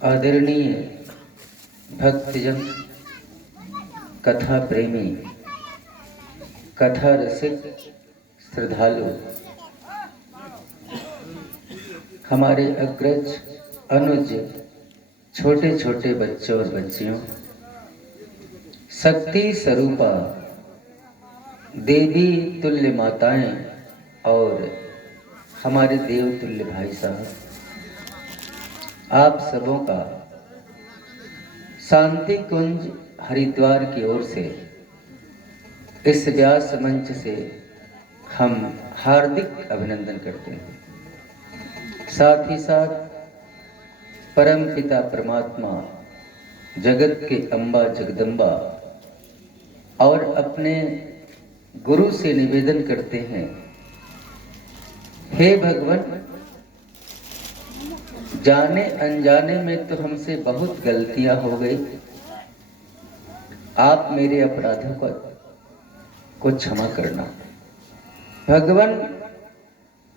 आदरणीय भक्तजन, कथा प्रेमी, कथा रसिक, श्रद्धालु, हमारे अग्रज, अनुज, छोटे छोटे बच्चों और बच्चियों, शक्ति स्वरूपा देवी तुल्य माताएं और हमारे देव तुल्य भाई साहब, आप सबों का शांति कुंज हरिद्वार की ओर से इस व्यास मंच से हम हार्दिक अभिनंदन करते हैं। साथ ही साथ परम पिता परमात्मा, जगत के अम्बा जगदम्बा और अपने गुरु से निवेदन करते हैं, हे भगवान, जाने अनजाने में तो हमसे बहुत गलतियां हो गई। आप मेरे अपराधों को क्षमा करना। भगवान,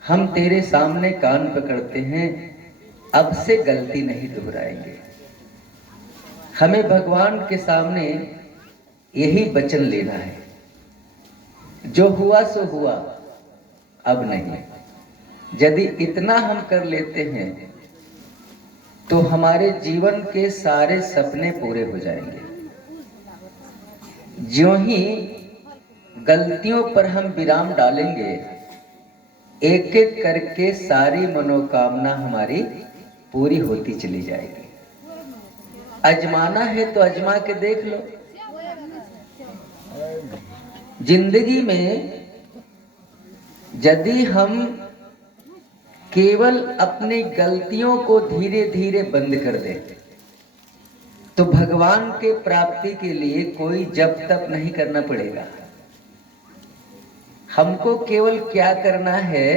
हम तेरे सामने कान पकड़ते हैं, अब से गलती नहीं दोहराएंगे। हमें भगवान के सामने यही वचन लेना है, जो हुआ सो हुआ, अब नहीं। यदि इतना हम कर लेते हैं तो हमारे जीवन के सारे सपने पूरे हो जाएंगे। ज्यों ही गलतियों पर हम विराम डालेंगे, एक एक करके सारी मनोकामना हमारी पूरी होती चली जाएगी। अजमाना है तो अजमा के देख लो। जिंदगी में यदि हम केवल अपनी गलतियों को धीरे धीरे बंद कर दें तो भगवान के प्राप्ति के लिए कोई जप तप नहीं करना पड़ेगा। हमको केवल क्या करना है,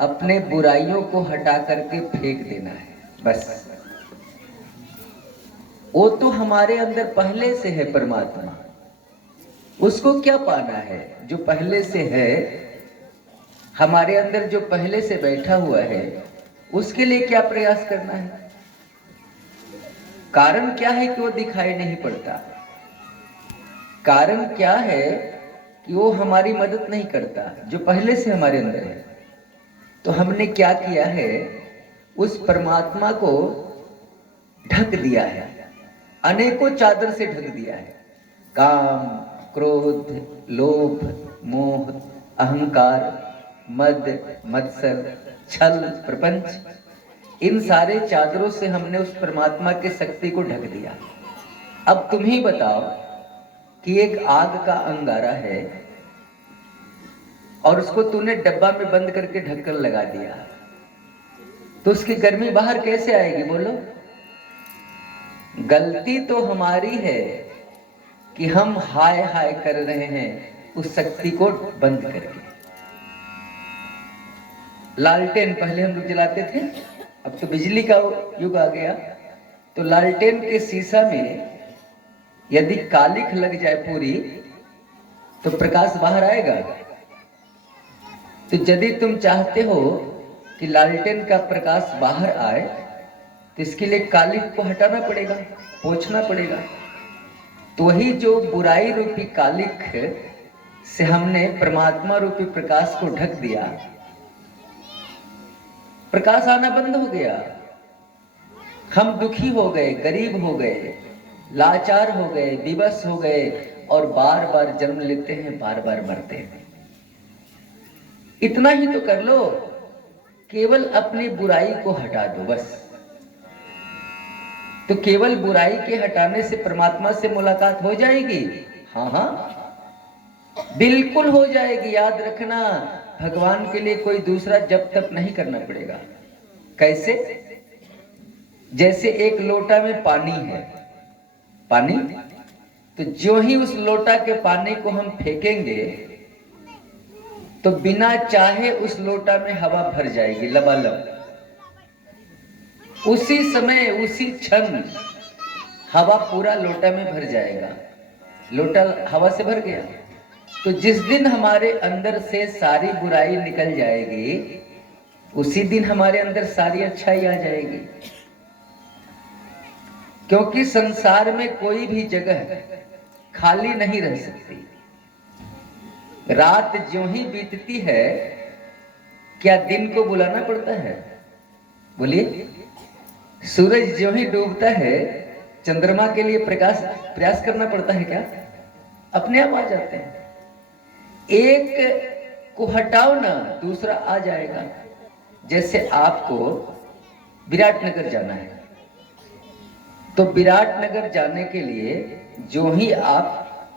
अपने बुराइयों को हटा करके फेंक देना है, बस। वो तो हमारे अंदर पहले से है परमात्मा, उसको क्या पाना है? जो पहले से है, हमारे अंदर जो पहले से बैठा हुआ है, उसके लिए क्या प्रयास करना है? कारण क्या है कि वो दिखाई नहीं पड़ता? कारण क्या है कि वो हमारी मदद नहीं करता, जो पहले से हमारे अंदर है। तो हमने क्या किया है, उस परमात्मा को ढक दिया है, अनेकों चादर से ढक दिया है। काम, क्रोध, लोभ, मोह, अहंकार, मद, मत्सर, छल, प्रपंच, इन सारे चादरों से हमने उस परमात्मा के शक्ति को ढक दिया। अब तुम ही बताओ कि एक आग का अंगारा है और उसको तूने डब्बा में बंद करके ढक्कन लगा दिया, तो उसकी गर्मी बाहर कैसे आएगी? बोलो। गलती तो हमारी है कि हम हाय हाय कर रहे हैं उस शक्ति को बंद करके। लालटेन पहले हम लोग जलाते थे, अब तो बिजली का युग आ गया। तो लालटेन के शीशा में यदि कालिख लग जाए पूरी, तो प्रकाश बाहर आएगा। तो यदि तुम चाहते हो कि लालटेन का प्रकाश बाहर आए, तो इसके लिए कालिख को हटाना पड़ेगा, पोंछना पड़ेगा। तो वही जो बुराई रूपी कालिख से हमने परमात्मा रूपी प्रकाश को ढक दिया, प्रकाश आना बंद हो गया। हम दुखी हो गए, गरीब हो गए, लाचार हो गए, विवश हो गए और बार बार जन्म लेते हैं, बार बार मरते हैं। इतना ही तो कर लो, केवल अपनी बुराई को हटा दो, बस। तो केवल बुराई के हटाने से परमात्मा से मुलाकात हो जाएगी? हाँ हाँ, बिल्कुल हो जाएगी। याद रखना, भगवान के लिए कोई दूसरा जप तप नहीं करना पड़ेगा। कैसे? जैसे एक लोटा में पानी है, पानी, तो ज्यों ही उस लोटा के पानी को हम फेंकेंगे तो बिना चाहे उस लोटा में हवा भर जाएगी, लबालब। उसी समय, उसी क्षण हवा पूरा लोटा में भर जाएगा। लोटा हवा से भर गया। तो जिस दिन हमारे अंदर से सारी बुराई निकल जाएगी, उसी दिन हमारे अंदर सारी अच्छाई आ जाएगी। क्योंकि संसार में कोई भी जगह खाली नहीं रह सकती। रात ज्यों ही बीतती है, क्या दिन को बुलाना पड़ता है? बोलिए। सूरज ज्यों ही डूबता है, चंद्रमा के लिए प्रयास करना पड़ता है क्या? अपने आप आ जाते हैं। एक को हटाओ ना, दूसरा आ जाएगा। जैसे आपको विराटनगर जाना है, तो विराटनगर जाने के लिए जो ही आप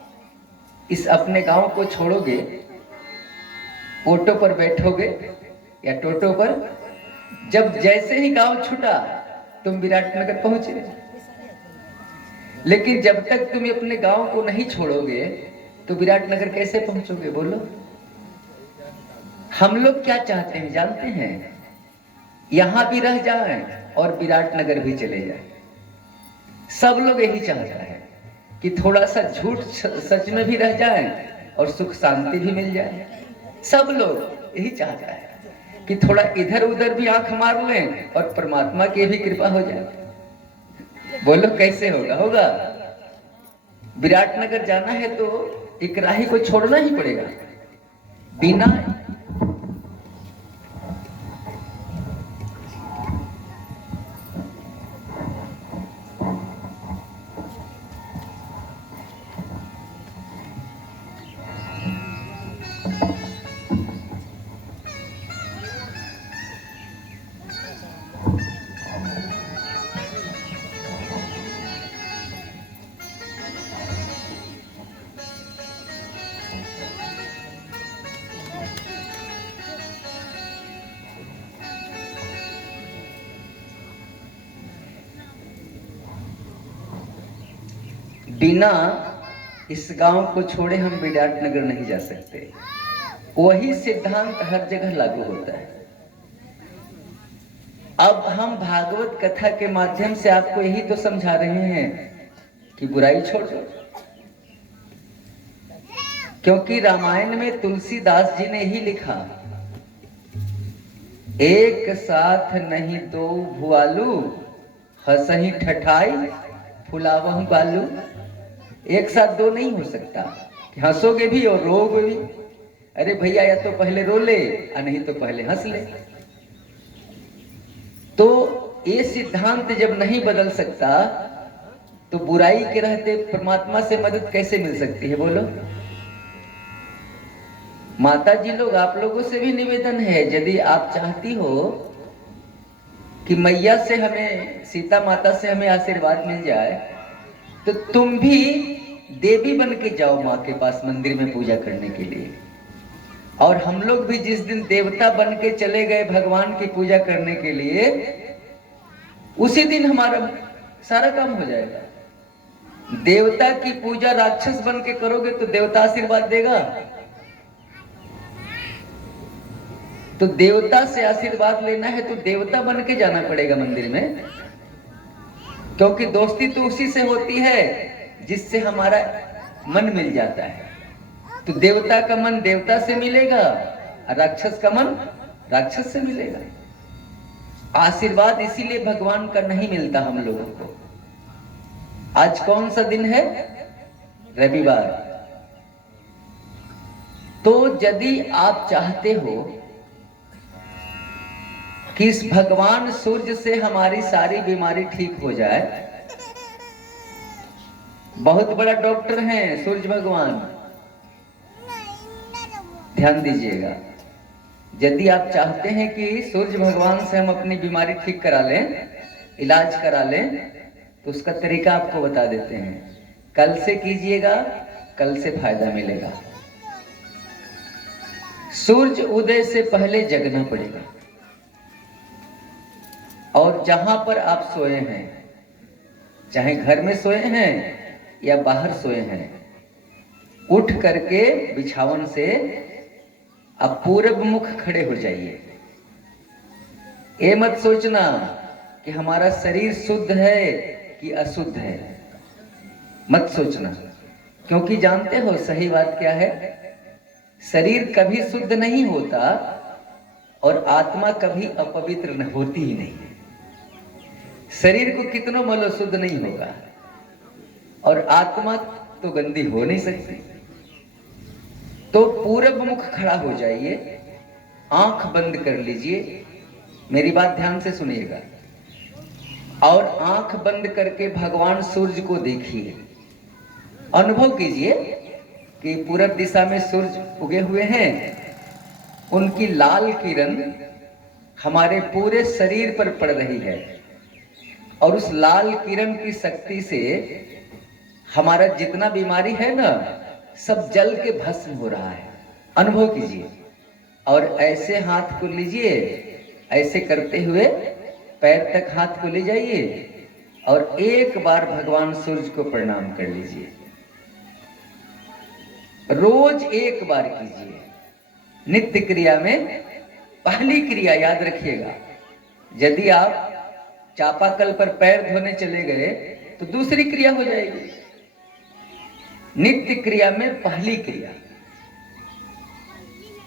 इस अपने गांव को छोड़ोगे, ऑटो पर बैठोगे या टोटो पर, जब जैसे ही गांव छूटा तुम विराटनगर पहुंचे। लेकिन जब तक तुम अपने गांव को नहीं छोड़ोगे तो विराटनगर कैसे पहुंचोगे? बोलो। हम लोग क्या चाहते हैं जानते हैं? यहां भी रह जाएं और विराटनगर भी चले जाएं। सब लोग यही चाहता है कि थोड़ा सा झूठ सच में भी रह जाए और सुख शांति भी मिल जाए। सब लोग यही चाहता है कि थोड़ा इधर उधर भी आंख मार लें और परमात्मा की भी कृपा हो जाए। बोलो कैसे होगा? होगा। विराटनगर जाना है तो एक राही को छोड़ना ही पड़ेगा। बिना बिना इस गांव को छोड़े हम विराटनगर नहीं जा सकते। वही सिद्धांत हर जगह लागू होता है। अब हम भागवत कथा के माध्यम से आपको यही तो समझा रहे हैं कि बुराई छोड़ दो। क्योंकि रामायण में तुलसीदास जी ने ही लिखा, एक साथ नहीं दो भुआलू, हंसही ठठाई फुलावहु बालू। एक साथ दो नहीं हो सकता कि हंसोगे भी और रोओगे भी। अरे भैया, या तो पहले रो ले या नहीं तो पहले हंस ले। तो ये सिद्धांत जब नहीं बदल सकता तो बुराई के रहते परमात्मा से मदद कैसे मिल सकती है? बोलो। माता जी लोग, आप लोगों से भी निवेदन है, यदि आप चाहती हो कि मैया से हमें, सीता माता से हमें आशीर्वाद मिल जाए, तो तुम भी देवी बन के जाओ माँ के पास मंदिर में पूजा करने के लिए। और हम लोग भी जिस दिन देवता बन के चले गए भगवान की पूजा करने के लिए, उसी दिन हमारा सारा काम हो जाएगा। देवता की पूजा राक्षस बन के करोगे तो देवता आशीर्वाद देगा? तो देवता से आशीर्वाद लेना है तो देवता बन के जाना पड़ेगा मंदिर में। क्योंकि दोस्ती तो उसी से होती है जिससे हमारा मन मिल जाता है। तो देवता का मन देवता से मिलेगा, राक्षस का मन राक्षस से मिलेगा। आशीर्वाद इसीलिए भगवान का नहीं मिलता हम लोगों को। आज कौन सा दिन है? रविवार। तो यदि आप चाहते हो कि इस भगवान सूर्य से हमारी सारी बीमारी ठीक हो जाए, बहुत बड़ा डॉक्टर हैं सूर्य भगवान, ध्यान दीजिएगा। यदि आप चाहते हैं कि सूर्य भगवान से हम अपनी बीमारी ठीक करा लें, इलाज करा लें, तो उसका तरीका आपको बता देते हैं। कल से कीजिएगा, कल से फायदा मिलेगा। सूर्य उदय से पहले जगना पड़ेगा। और जहां पर आप सोए हैं, चाहे घर में सोए हैं या बाहर सोए हैं, उठ करके बिछावन से अब पूरब मुख खड़े हो जाइए। ये मत सोचना कि हमारा शरीर शुद्ध है कि अशुद्ध है, मत सोचना। क्योंकि जानते हो सही बात क्या है? शरीर कभी शुद्ध नहीं होता और आत्मा कभी अपवित्र होती ही नहीं। शरीर को कितनों मलो शुद्ध नहीं होगा, और आत्मा तो गंदी हो नहीं सकती। तो पूरब मुख खड़ा हो जाइए, आंख बंद कर लीजिए, मेरी बात ध्यान से सुनिएगा, और आंख बंद करके भगवान सूर्य को देखिए। अनुभव कीजिए कि पूरब दिशा में सूर्य उगे हुए हैं, उनकी लाल किरण हमारे पूरे शरीर पर पड़ रही है, और उस लाल किरण की शक्ति से हमारा जितना बीमारी है ना, सब जल के भस्म हो रहा है। अनुभव कीजिए, और ऐसे हाथ को लीजिए, ऐसे करते हुए पैर तक हाथ को ले जाइए, और एक बार भगवान सूर्य को प्रणाम कर लीजिए। रोज एक बार कीजिए। नित्य क्रिया में पहली क्रिया याद रखिएगा, यदि आप चापाकल पर पैर धोने चले गए तो दूसरी क्रिया हो जाएगी। नित्य क्रिया में पहली क्रिया।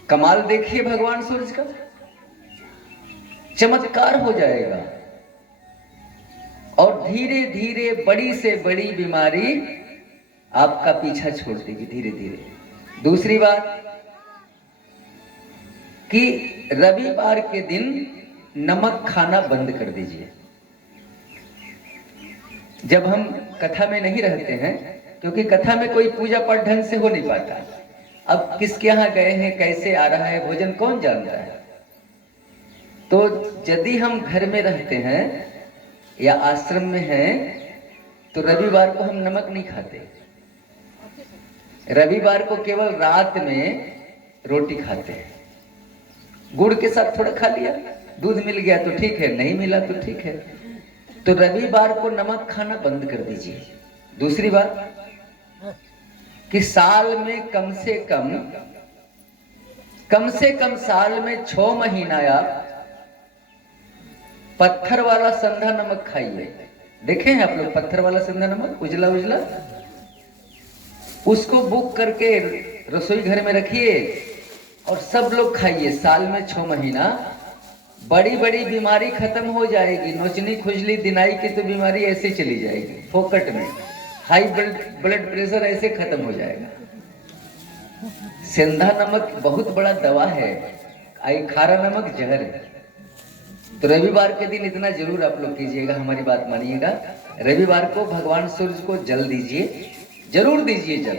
कमाल देखिए भगवान सूर्य का, चमत्कार हो जाएगा, और धीरे धीरे बड़ी से बड़ी बीमारी आपका पीछा छोड़ देगी धीरे धीरे। दूसरी बात कि रविवार के दिन नमक खाना बंद कर दीजिए। जब हम कथा में नहीं रहते हैं, क्योंकि कथा में कोई पूजा पाठ ढंग से हो नहीं पाता, अब किसके यहाँ गए हैं, कैसे आ रहा है भोजन, कौन जानता है। तो यदि हम घर में रहते हैं या आश्रम में हैं, तो रविवार को हम नमक नहीं खाते। रविवार को केवल रात में रोटी खाते हैं, गुड़ के साथ थोड़ा खा लिया, दूध मिल गया तो ठीक है, नहीं मिला तो ठीक है। तो रविवार को नमक खाना बंद कर दीजिए। दूसरी बात कि साल में कम से कम साल में 6 महीना आप पत्थर वाला संधा नमक खाइए। देखे हैं आप लोग पत्थर वाला संधा नमक, उजला उजला, उसको बुक करके रसोई घर में रखिए और सब लोग खाइए। साल में 6 महीना बड़ी बड़ी बीमारी खत्म हो जाएगी। नोचनी खुजली दिनाई की तो बीमारी ऐसे चली जाएगी फोकट में। हाई ब्लड प्रेशर ऐसे खत्म हो जाएगा। सेंधा नमक बहुत बड़ा दवा है, खारा नमक जहर है। तो रविवार के दिन इतना जरूर आप लोग कीजिएगा, हमारी बात मानिएगा। रविवार को भगवान सूर्य को जल दीजिए, जरूर दीजिए जल।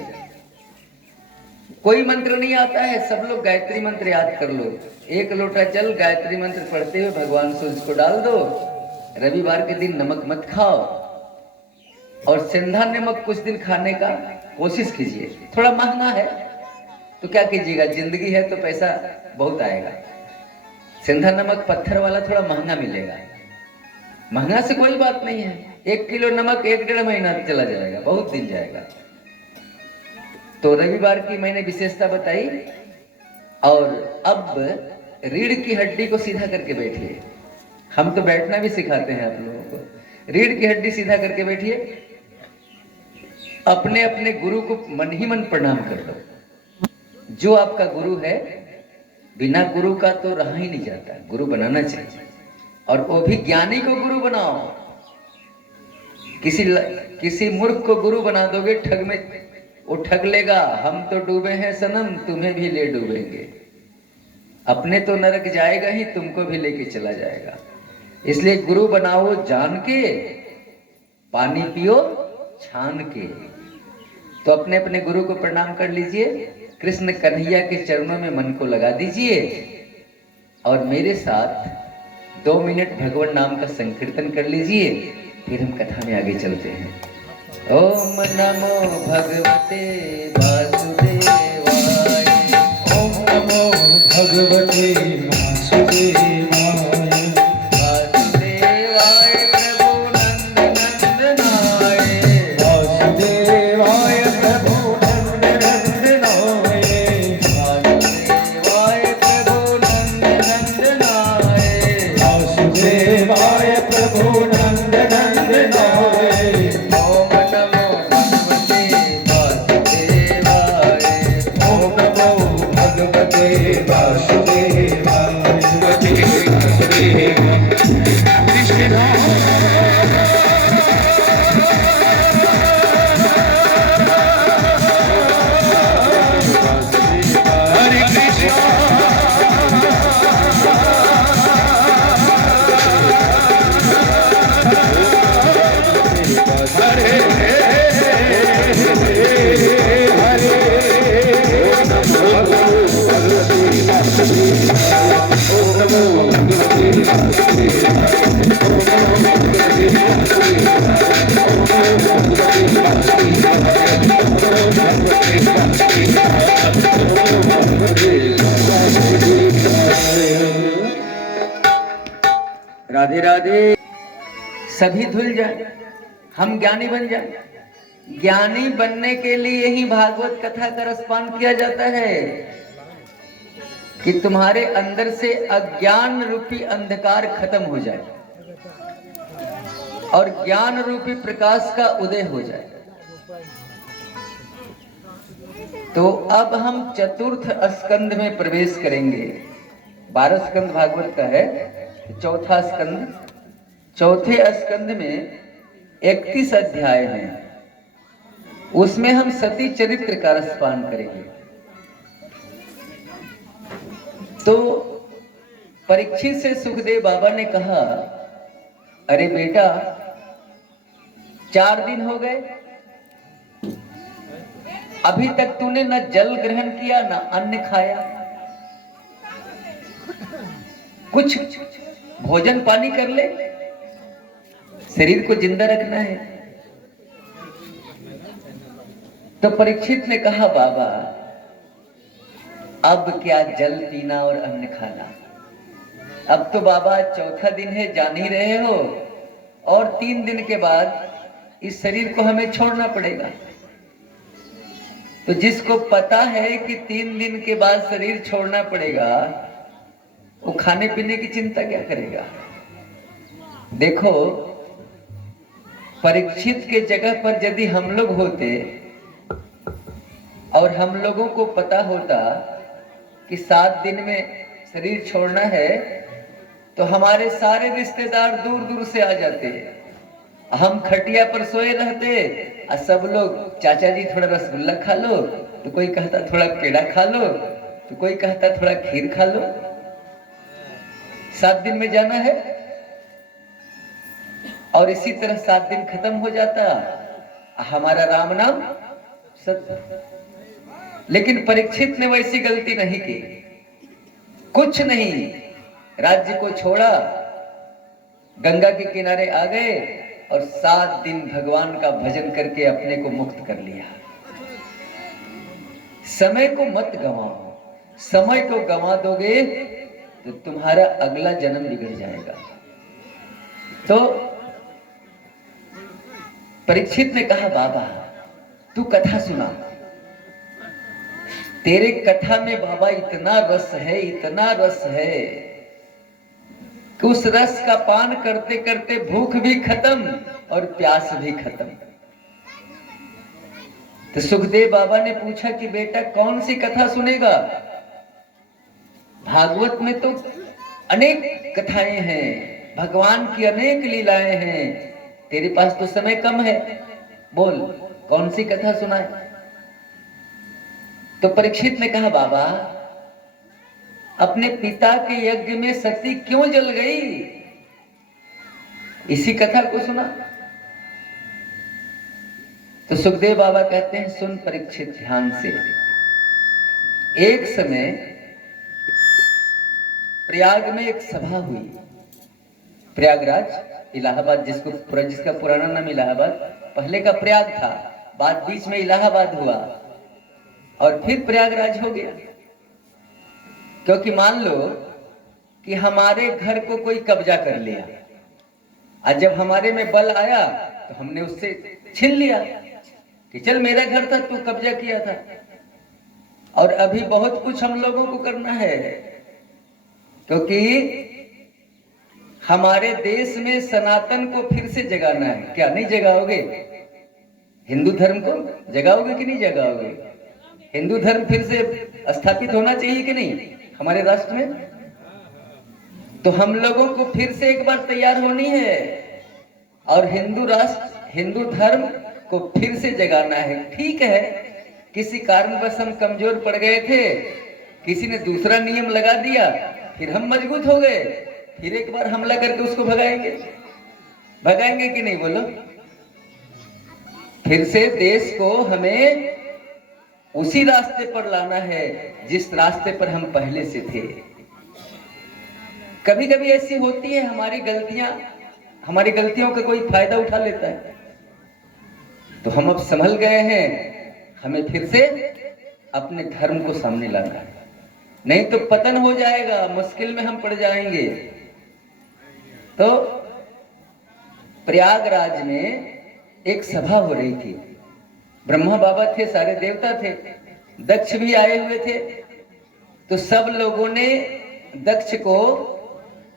कोई मंत्र नहीं आता है, सब लोग गायत्री मंत्र याद कर लो। 1 लोटा जल गायत्री मंत्र पढ़ते हुए भगवान सूर्य को डाल दो। रविवार के दिन नमक मत खाओ, और सेंधा नमक कुछ दिन खाने का कोशिश कीजिए। थोड़ा महंगा है तो क्या कीजिएगा, जिंदगी है तो पैसा बहुत आएगा। सेंधा नमक पत्थर वाला थोड़ा महंगा मिलेगा, महंगा से कोई बात नहीं है। 1 किलो नमक 1-1.5 महीना चला जाएगा, बहुत दिन जाएगा। तो रविवार की मैंने विशेषता बताई। और अब रीढ़ की हड्डी को सीधा करके बैठिए। हम तो बैठना भी सिखाते हैं आप लोगों को। रीढ़ की हड्डी सीधा करके बैठिए, अपने अपने गुरु को मन ही मन प्रणाम कर दो। जो आपका गुरु है, बिना गुरु का तो रहा ही नहीं जाता, गुरु बनाना चाहिए, और वो भी ज्ञानी को गुरु बनाओ। किसी मूर्ख को गुरु बना दोगे, ठग में वो ठग लेगा। हम तो डूबे हैं सनम, तुम्हें भी ले डूबेंगे। अपने तो नरक जाएगा ही, तुमको भी लेके चला जाएगा। इसलिए गुरु बनाओ जान के, पानी पियो छान के। तो अपने अपने गुरु को प्रणाम कर लीजिए, कृष्ण कन्हैया के चरणों में मन को लगा दीजिए, और मेरे साथ 2 मिनट भगवान नाम का संकीर्तन कर लीजिए। फिर हम कथा में आगे चलते हैं। ओम नमो भगवते वासुदेवाय। ओम नमो भगवते वासुदेवाय। वासुदेवाय प्रभु नंद नंदनाय। वासुदेवाय प्रभु नंद नंदनाय। वासुदेवाय प्रभु नंद नंदनाय। वासुदेवाय प्रभु नंद नंदनाय। ओम नमो भगवते वासुदेवाय। ओम नमो भगवते वासुदेवाय। सभी धुल जाए, हम ज्ञानी बन जाए। ज्ञानी बनने के लिए ही भागवत कथा का रसपान किया जाता है कि तुम्हारे अंदर से अज्ञान रूपी अंधकार खत्म हो जाए और ज्ञान रूपी प्रकाश का उदय हो जाए। तो अब हम चतुर्थ स्कंद में प्रवेश करेंगे। 12 स्कंद भागवत का है, चौथा स्कंद। चौथे स्कंद में 31 अध्याय हैं, उसमें हम सती चरित्र का रसपान करेंगे। तो परीक्षित से सुखदेव बाबा ने कहा, अरे बेटा 4 दिन हो गए, अभी तक तूने न जल ग्रहण किया न अन्न खाया, कुछ भोजन पानी कर ले, शरीर को जिंदा रखना है। तो परीक्षित ने कहा, बाबा अब क्या जल पीना और अन्न खाना, अब तो बाबा चौथा दिन है, जान ही रहे हो, और 3 दिन के बाद इस शरीर को हमें छोड़ना पड़ेगा। तो जिसको पता है कि 3 दिन के बाद शरीर छोड़ना पड़ेगा, वो खाने पीने की चिंता क्या करेगा। देखो, परीक्षित के जगह पर यदि हम लोग होते और हम लोगों को पता होता कि 7 दिन में शरीर छोड़ना है, तो हमारे सारे रिश्तेदार दूर दूर से आ जाते। हम खटिया पर सोए रहते और सब लोग, चाचा जी थोड़ा रसगुल्ला खा लो, तो कोई कहता थोड़ा पेड़ा खा लो, तो कोई कहता थोड़ा खीर खा लो। 7 दिन में जाना है और इसी तरह 7 दिन खत्म हो जाता, हमारा राम नाम सत्य। लेकिन परीक्षित ने वैसी गलती नहीं की, कुछ नहीं, राज्य को छोड़ा, गंगा के किनारे आ गए और 7 दिन भगवान का भजन करके अपने को मुक्त कर लिया। समय को मत गंवाओ, समय को गंवा दोगे तो तुम्हारा अगला जन्म बिगड़ जाएगा। तो परीक्षित ने कहा, बाबा तू कथा सुना, तेरे कथा में बाबा इतना रस है, इतना रस है कि उस रस का पान करते करते भूख भी खत्म और प्यास भी खत्म। तो सुखदेव बाबा ने पूछा कि बेटा कौन सी कथा सुनेगा। भागवत में तो अनेक कथाएं हैं, भगवान की अनेक लीलाएं हैं, तेरे पास तो समय कम है, बोल कौन सी कथा सुनाए। तो परीक्षित ने कहा, बाबा अपने पिता के यज्ञ में सती क्यों जल गई, इसी कथा को सुना। तो सुखदेव बाबा कहते हैं, सुन परीक्षित ध्यान से। एक समय प्रयाग में एक सभा हुई, प्रयागराज, इलाहाबाद, जिसका पुराना नाम इलाहाबाद, पहले का प्रयाग था, बाद बीच में इलाहाबाद हुआ और फिर प्रयागराज हो गया। क्योंकि मान लो कि हमारे घर को कोई कब्जा कर लिया, और जब हमारे में बल आया तो हमने उससे छीन लिया कि चल मेरा घर था, तू कब्जा किया था। और अभी बहुत कुछ हम लोगों को करना है, क्योंकि हमारे देश में सनातन को फिर से जगाना है। क्या नहीं जगाओगे? हिंदू धर्म को जगाओगे कि नहीं जगाओगे? हिंदू धर्म फिर से स्थापित होना चाहिए कि नहीं हमारे राष्ट्र में? तो हम लोगों को फिर से एक बार तैयार होनी है और हिंदू राष्ट्र, हिंदू धर्म को फिर से जगाना है। ठीक है, किसी कारणवश हम कमजोर पड़ गए थे, किसी ने दूसरा नियम लगा दिया, फिर हम मजबूत हो गए, फिर एक बार हमला करके उसको भगाएंगे। भगाएंगे कि नहीं बोलो? फिर से देश को हमें उसी रास्ते पर लाना है जिस रास्ते पर हम पहले से थे। कभी कभी ऐसी होती है हमारी गलतियां, हमारी गलतियों का कोई फायदा उठा लेता है, तो हम अब संभल गए हैं, हमें फिर से अपने धर्म को सामने लाना है, नहीं तो पतन हो जाएगा, मुश्किल में हम पड़ जाएंगे। तो प्रयागराज में एक सभा हो रही थी। ब्रह्मा बाबा थे, सारे देवता थे, दक्ष भी आए हुए थे। तो सब लोगों ने दक्ष को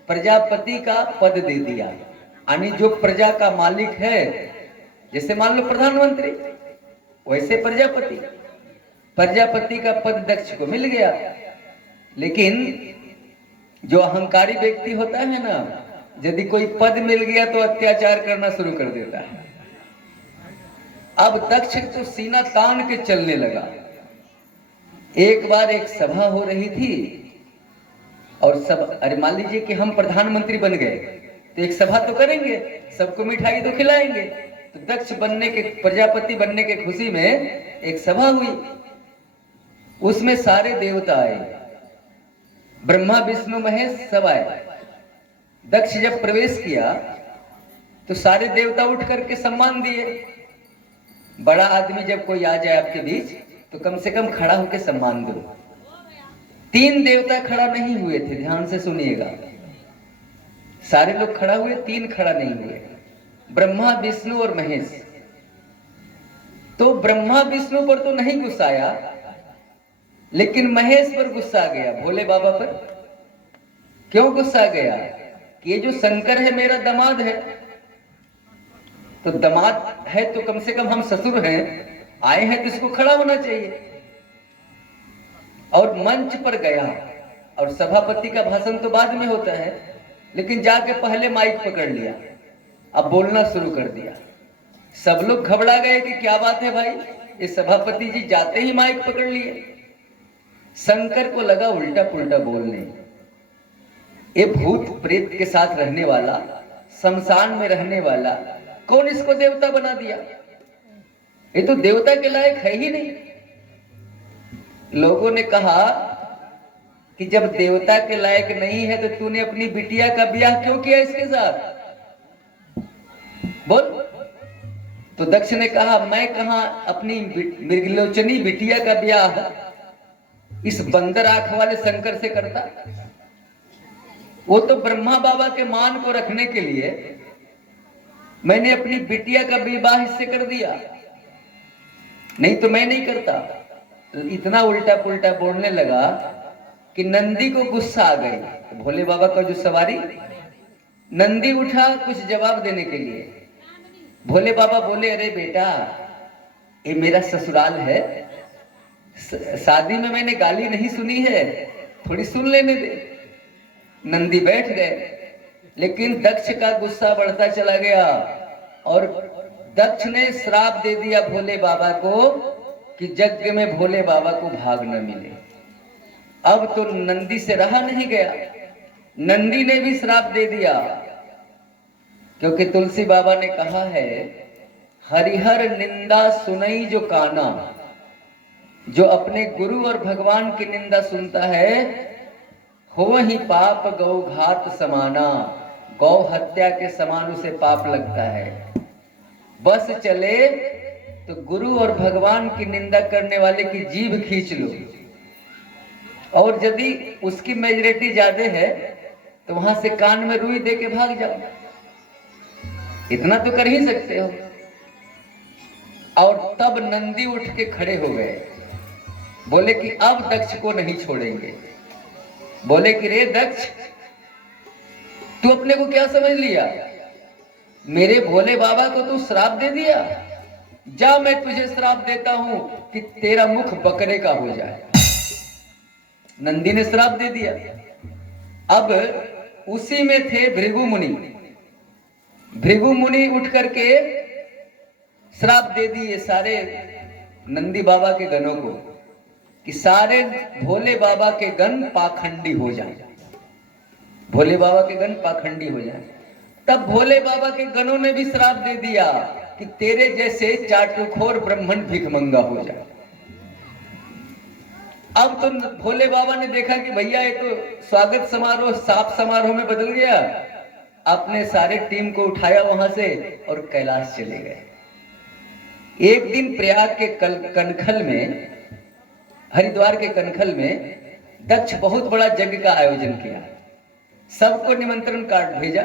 प्रजापति का पद दे दिया, यानी जो प्रजा का मालिक है, जैसे मान लो प्रधानमंत्री, वैसे प्रजापति, प्रजापति का पद दक्ष को मिल गया। लेकिन जो अहंकारी व्यक्ति होता है ना, यदि कोई पद मिल गया तो अत्याचार करना शुरू कर देता है। अब दक्ष तो सीना तान के चलने लगा। एक बार एक सभा हो रही थी और सब, अरे मान लीजिए कि हम प्रधानमंत्री बन गए तो एक सभा तो करेंगे, सबको मिठाई तो खिलाएंगे। तो दक्ष बनने के, प्रजापति बनने के खुशी में एक सभा हुई। उसमें सारे देवता आए, ब्रह्मा विष्णु महेश सब आए। दक्ष जब प्रवेश किया तो सारे देवता उठ करके सम्मान दिए। बड़ा आदमी जब कोई आ जाए आपके बीच तो कम से कम खड़ा होकर सम्मान दो। 3 देवता खड़ा नहीं हुए थे, ध्यान से सुनिएगा। सारे लोग खड़ा हुए, 3 खड़ा नहीं हुए, ब्रह्मा विष्णु और महेश। तो ब्रह्मा विष्णु पर तो नहीं गुस्सा आया, लेकिन महेश पर गुस्सा आ गया, भोले बाबा पर। क्यों गुस्सा गया? कि ये जो शंकर है मेरा दामाद है, तो दामाद है तो कम से कम हम ससुर हैं, आए हैं तो इसको खड़ा होना चाहिए। और मंच पर गया, और सभापति का भाषण तो बाद में होता है, लेकिन जाके पहले माइक पकड़ लिया, अब बोलना शुरू कर दिया। सब लोग घबरा गए कि क्या बात है भाई, ये सभापति जी जाते ही माइक पकड़ लिए। शंकर को लगा उल्टा पुल्टा बोलने, ये भूत प्रेत के साथ रहने वाला, शमशान में रहने वाला, कौन इसको देवता बना दिया? ये तो देवता के लायक है ही नहीं। लोगों ने कहा कि जब देवता के लायक नहीं है तो तूने अपनी बिटिया का ब्याह क्यों किया इसके साथ? बोल। तो दक्ष ने कहा, मैं कहां अपनी मृगलोचनी बिटिया का ब्याह इस बंदर आंख वाले शंकर से करता। वो तो ब्रह्मा बाबा के मान को रखने के लिए मैंने अपनी बिटिया का विवाह इससे कर दिया, नहीं तो मैं नहीं करता। इतना उल्टा पुल्टा बोलने लगा कि नंदी को गुस्सा आ गई। तो भोले बाबा का जो सवारी, नंदी उठा कुछ जवाब देने के लिए। भोले बाबा बोले, अरे बेटा, ये मेरा ससुराल है, शादी में मैंने गाली नहीं सुनी है, थोड़ी सुन लेने दे। नंदी बैठ गए, लेकिन दक्ष का गुस्सा बढ़ता चला गया और दक्ष ने श्राप दे दिया भोले बाबा को कि यज्ञ में भोले बाबा को भाग न मिले। अब तो नंदी से रहा नहीं गया, नंदी ने भी श्राप दे दिया, क्योंकि तुलसी बाबा ने कहा है, हरिहर निंदा सुनई जो काना, जो अपने गुरु और भगवान की निंदा सुनता है, हो ही पाप गौ घात समाना, गौ हत्या के समान उसे पाप लगता है। बस चले तो गुरु और भगवान की निंदा करने वाले की जीभ खींच लो, और यदि उसकी मेजॉरिटी ज्यादा है तो वहां से कान में रुई दे के भाग जाओ। इतना तो कर ही सकते हो। और तब नंदी उठ के खड़े हो गए, बोले कि अब दक्ष को नहीं छोड़ेंगे। बोले कि रे दक्ष, तू अपने को क्या समझ लिया? मेरे भोले बाबा को तू श्राप दे दिया, जा मैं तुझे श्राप देता हूं कि तेरा मुख बकरे का हो जाए। नंदी ने श्राप दे दिया। अब उसी में थे भृगु मुनि। भृगु मुनि उठ करके श्राप दे दिए सारे नंदी बाबा के गणों को कि सारे भोले बाबा के गण पाखंडी हो जाए, भोले बाबा के गण पाखंडी हो जाए। तब भोले बाबा के गणों ने भी श्राप दे दिया कि तेरे जैसे चाटुखोर ब्राह्मण भिखमंगा हो जाए। अब तो भोले बाबा ने देखा कि भैया ये तो स्वागत समारोह साप समारोह में बदल गया। अपने सारे टीम को उठाया वहां से और कैलाश चले गए। एक दिन प्रयाग के कनखल में, हरिद्वार के कनखल में दक्ष बहुत बड़ा यज्ञ का आयोजन किया, सबको निमंत्रण कार्ड भेजा।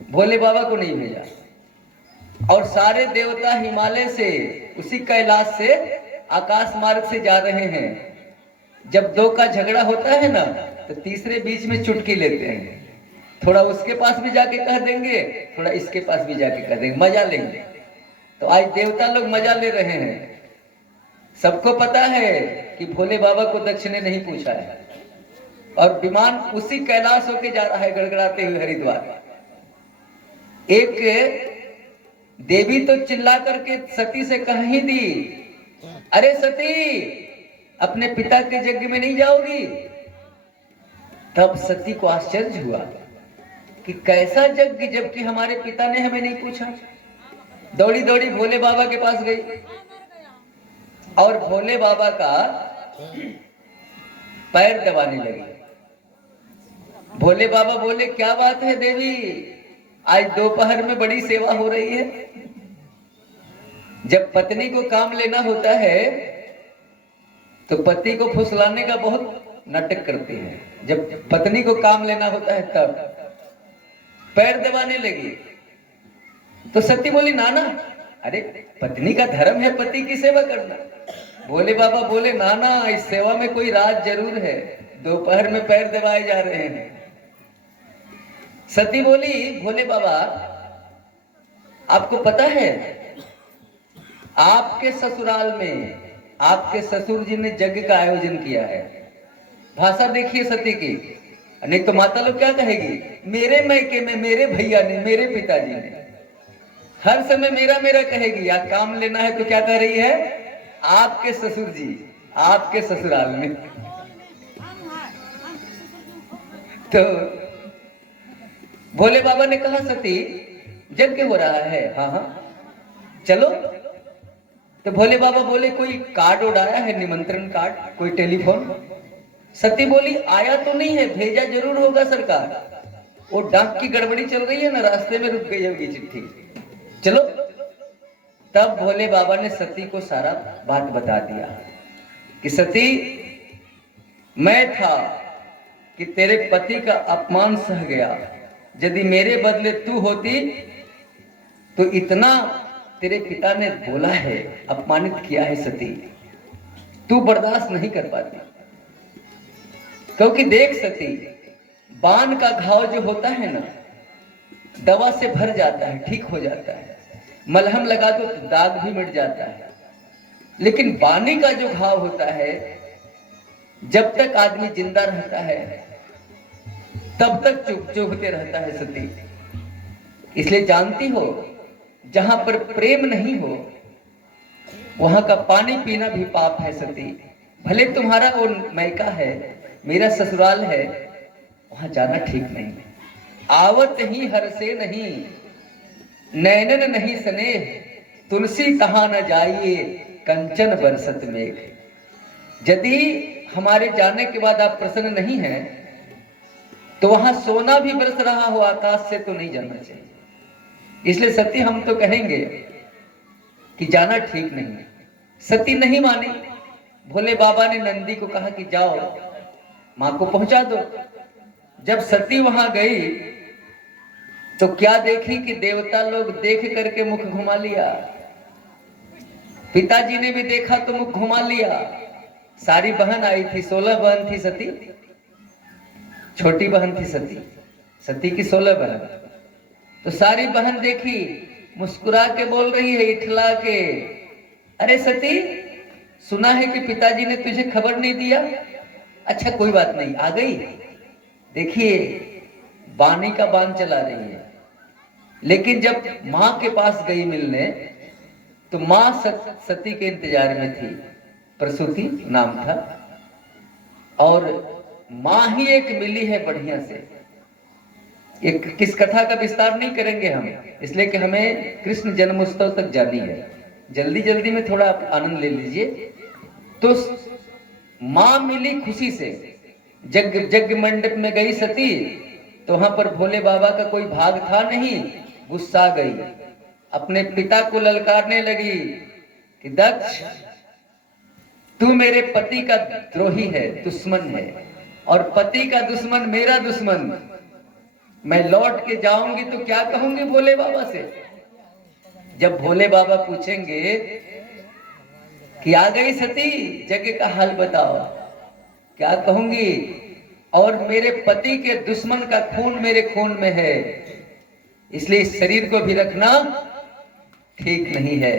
भोले बाबा को नहीं भेजा। और सारे देवता हिमालय से, उसी कैलाश से, आकाश मार्ग से जा रहे हैं। जब दो का झगड़ा होता है ना, तो तीसरे बीच में चुटकी लेते हैं। थोड़ा उसके पास भी जाके कह देंगे, थोड़ा इसके पास भी जाके कह देंगे, मजा लेंगे। तो आज देवता लोग मजा ले रहे हैं। सबको पता है कि भोले बाबा को दक्षिणे नहीं पूछा है, और विमान उसी कैलाश होके जा रहा है गड़गड़ाते हुए हरिद्वार। एक देवी तो चिल्ला करके सती से कह ही दी, अरे सती, अपने पिता के यज्ञ में नहीं जाओगी? तब सती को आश्चर्य हुआ कि कैसा यज्ञ, जबकि हमारे पिता ने हमें नहीं पूछा। दौड़ी दौड़ी भोले बाबा के पास गई, और भोले बाबा का पैर दबाने लगी। भोले बाबा बोले, क्या बात है देवी, आज दोपहर में बड़ी सेवा हो रही है। जब पत्नी को काम लेना होता है तो पति को फुसलाने का बहुत नाटक करते हैं। जब पत्नी को काम लेना होता है तब पैर दबाने लगी। तो सती बोली, नाना, अरे पत्नी का धर्म है पति की सेवा करना। भोले बाबा बोले, नाना, इस सेवा में कोई राज जरूर है, दोपहर में पैर दबाए जा रहे हैं। सती बोली, भोले बाबा, आपको पता है आपके ससुराल में आपके ससुर जी ने यज्ञ का आयोजन किया है। भाषा देखिए सती की, नहीं तो माता लोग क्या कहेगी, मेरे मैके में मेरे भैया ने, मेरे पिताजी ने, हर समय मेरा मेरा कहेगी। या काम लेना है तो क्या कह रही है, आपके ससुर जी, आपके ससुराल में। तो भोले बाबा ने कहा, सती, यज्ञ हो रहा है, हाँ हाँ चलो। तो भोले बाबा बोले, कोई कार्ड उड़ाया है, निमंत्रण कार्ड, कोई टेलीफोन? सती बोली, आया तो नहीं है, भेजा जरूर होगा सरकार, वो डाक की गड़बड़ी चल रही है ना, रास्ते में रुक गई होगी चिट्ठी, चलो। तब भोले बाबा ने सती को सारा बात बता दिया कि सती, मैं था कि तेरे पति का अपमान सह गया, यदि मेरे बदले तू होती तो इतना तेरे पिता ने बोला है, अपमानित किया है सती, तू बर्दाश्त नहीं कर पाती। क्योंकि देख सती, बाण का घाव जो होता है ना, दवा से भर जाता है, ठीक हो जाता है, मलहम लगा दो तो दाग भी मिट जाता है। लेकिन बाणी का जो घाव होता है, जब तक आदमी जिंदा रहता है तब तक चुभते रहता है सती। इसलिए जानती हो, जहां पर प्रेम नहीं हो वहां का पानी पीना भी पाप है सती। भले तुम्हारा वो मैका है, मेरा ससुराल है, वहां जाना ठीक नहीं। आवत ही हर से नहीं, नैनन नहीं स्नेह, तुलसी तहां न जाइए, कंचन बरसत मेघ। यदि हमारे जाने के बाद आप प्रसन्न नहीं हैं तो वहां सोना भी बरस रहा हो आकाश से तो नहीं जाना चाहिए। इसलिए सती हम तो कहेंगे कि जाना ठीक नहीं। सती नहीं मानी। भोले बाबा ने नंदी को कहा कि जाओ मां को पहुंचा दो। जब सती वहां गई तो क्या देखी कि देवता लोग देख करके मुख घुमा लिया, पिताजी ने भी देखा तो मुख घुमा लिया। सारी बहन आई थी, 16 बहन थी सती, छोटी बहन थी सती, सती की 16 बहन। तो सारी बहन देखी, मुस्कुरा के बोल रही है इठला के, अरे सती, सुना है कि पिताजी ने तुझे खबर नहीं दिया। अच्छा कोई बात नहीं, आ गई। देखिए बानी का बाण चला रही है। लेकिन जब मां के पास गई मिलने तो मां सती के इंतजार में थी, प्रसूति नाम था, और मां ही एक मिली है बढ़िया से। एक किस कथा का विस्तार नहीं करेंगे हम, इसलिए कि हमें कृष्ण जन्मोत्सव तक जानी है। जल्दी जल्दी में थोड़ा आप आनंद ले लीजिए। तो मां मिली खुशी से, यज्ञ मंडप में गई सती तो वहां पर भोले बाबा का कोई भाग था नहीं, गुस्सा गई, अपने पिता को ललकारने लगी कि दक्ष, तू मेरे पति का द्रोही है, दुश्मन है, और पति का दुश्मन मेरा दुश्मन, मैं लौट के जाऊंगी तो क्या कहूंगी भोले बाबा से? जब भोले बाबा पूछेंगे कि आ गई सती, जग का हाल बताओ, क्या कहूंगी? और मेरे पति के दुश्मन का खून मेरे खून में है, इसलिए इस शरीर को भी रखना ठीक नहीं है।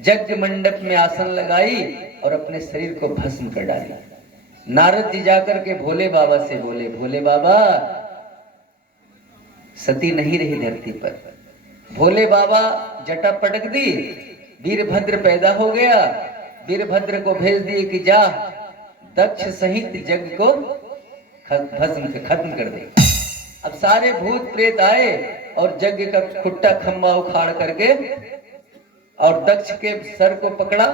यज्ञ मंडप में आसन लगाई और अपने शरीर को भस्म कर डाली। नारद जी जाकर के भोले बाबा से बोले, भोले बाबा सती नहीं रही धरती पर। भोले बाबा जटा पटक दी, वीरभद्र पैदा हो गया। वीरभद्र को भेज दिए कि जा दक्ष सहित यज्ञ को खत्म कर दे। अब सारे भूत प्रेत आए और यज्ञ का खुट्टा खंबा उखाड़ करके और दक्ष के सर को पकड़ा,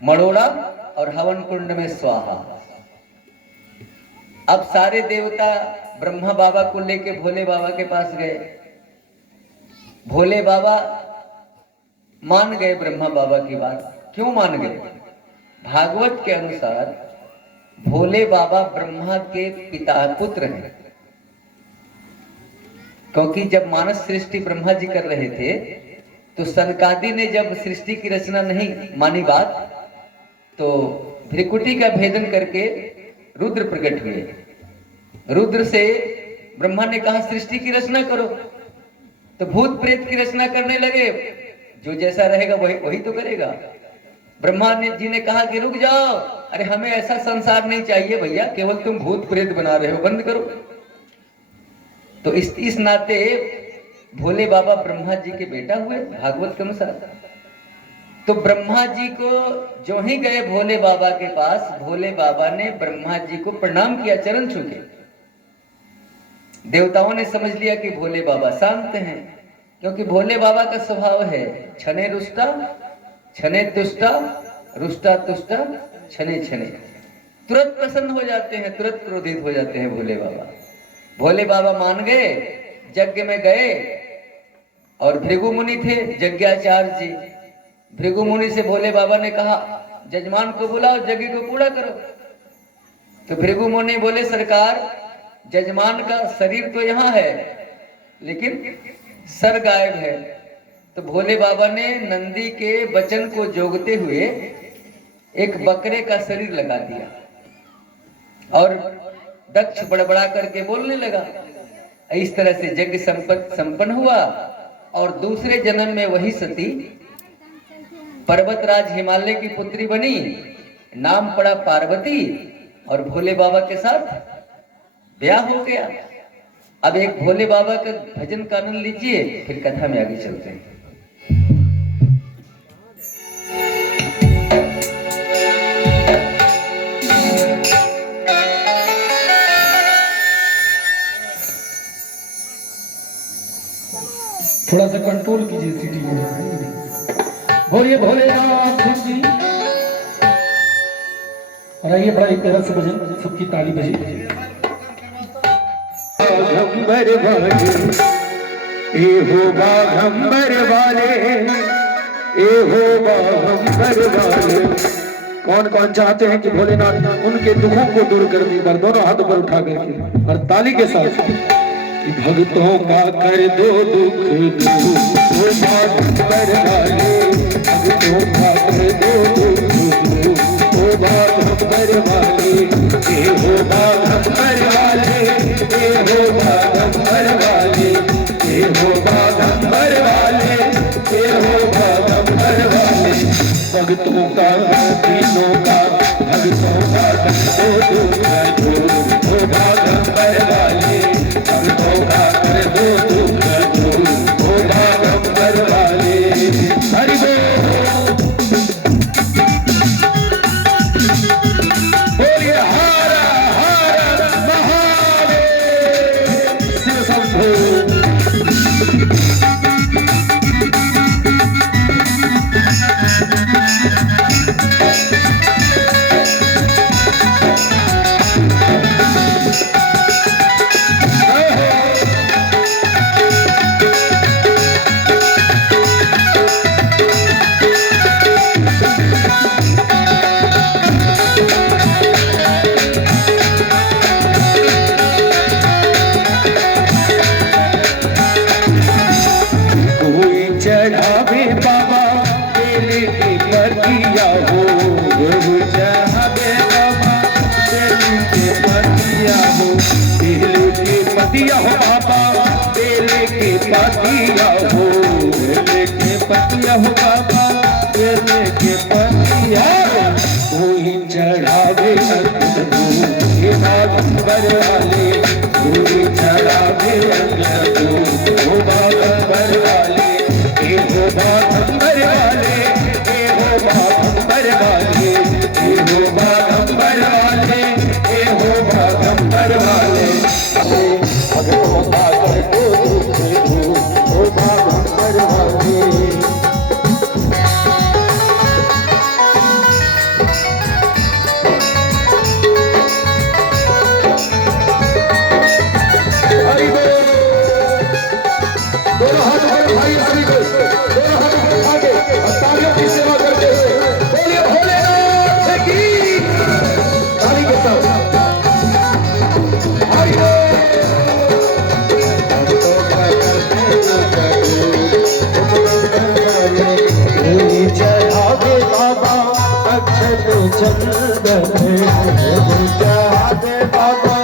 मड़ोड़ा और हवन कुंड में स्वाहा। अब सारे देवता ब्रह्मा बाबा को लेके भोले बाबा के पास गए। भोले बाबा मान गए ब्रह्मा बाबा की बात। क्यों मान गए? भागवत के अनुसार भोले बाबा ब्रह्मा के पिता पुत्र हैं। क्योंकि जब मानस सृष्टि ब्रह्मा जी कर रहे थे तो सनकादि ने जब सृष्टि की रचना नहीं मानी बात, तो भृकुटी का भेदन करके रुद्र प्रकट हुए। रुद्र से ब्रह्मा ने कहा सृष्टि की रचना करो, तो भूत प्रेत की रचना करने लगे। जो जैसा रहेगा वही वही तो करेगा। ब्रह्मा जी ने कहा कि रुक जाओ, अरे हमें ऐसा संसार नहीं चाहिए भैया, केवल तुम भूत प्रेत बना रहे हो, बंद करो। तो इस नाते भोले बाबा ब्रह्मा जी के बेटा हुए भागवत के अनुसार। तो ब्रह्मा जी को जो ही गए भोले बाबा के पास, भोले बाबा ने ब्रह्मा जी को प्रणाम किया, चरण छू के। देवताओं ने समझ लिया कि भोले बाबा शांत हैं, क्योंकि भोले बाबा का स्वभाव है छने रुष्टा छने तुष्टा, रुष्टा तुष्टा छने छने। तुरंत प्रसन्न हो जाते हैं, तुरंत क्रोधित हो जाते हैं भोले बाबा। भोले बाबा मान गए, यज्ञ में गए और भृगु मुनि थे यज्ञाचार्य जी। भृगु मुनि से भोले बाबा ने कहा जजमान को बुलाओ, यज्ञ को पूरा करो। तो भृगु मुनि बोले सरकार, जजमान का शरीर तो यहाँ है लेकिन सर गायब है। तो भोले बाबा ने नंदी के वचन को जोगते हुए एक बकरे का शरीर लगा दिया और दक्ष बड़बड़ा करके बोलने लगा। इस तरह से यज्ञ संपन्न हुआ और दूसरे जन्म में वही सती पर्वतराज हिमालय की पुत्री बनी, नाम पड़ा पार्वती, और भोले बाबा के साथ ब्याह हो गया। अब एक भोले बाबा का भजन का आनंद लीजिए, फिर कथा में आगे चलते हैं। थोड़ा सा कंट्रोल कीजिए सीटी को। बोलिए भोलेनाथ जी। और आइए बड़ा एक प्यारा से भजन, सबकी ताली बजी। बाघंबर वाले ए हो बाघंबर वाले, ए हो बाघंबर वाले। कौन कौन चाहते हैं कि भोलेनाथ उनके दुखों को दूर कर दे? कर दोनों हाथ ऊपर उठा करके और ताली के साथ भक्तों का कर दो दुख दूर, ओ बाघंबर वाले। भक्तों का कर दो दुख दूर, ओ बाघंबर वाले। ए हो बाघंबर वाले, ए हो बाघंबर वाले, ए हो बाघंबर वाले, ए हो बाघंबर वाले। भक्तों का तीनों का भक्तों का कर दो दुख दूर, ओ बाघंबर वाले। भक्तों का कर दो दुख दूर, ओ बाघंबर वाले। हरि बोल। बोलिए हर हर महादेव। शिव शंभो। चढ़ावे बाबा बेले के पतिया हो, गुरु चढ़ावे बाबा बेले के पतिया हो, बेले के पतिया हो बाबा, बेले के पतिया हो, बेले के पतिया हो बाबा, बेले के पतिया हो। कोई चढ़ावे ये बागंबर वाले, कोई चढ़ावे ओ बागंबर वाले, ए हो बागंबर वाले, ए हो बागंबर वाले, ए हो बागंबर वाले, ए हो बागंबर वाले। भगवान बागर को ओ बागंबर वाले। दोनों हाथ ऊपर भाई सभी को, दोनों हाथ ऊपर उठा के तालियों की सेवा करते हुए बोलिए भोलेनाथ की ताली के साथ। चढ़ावे बाबा अक्षत चंदन, चढ़ावे बाबा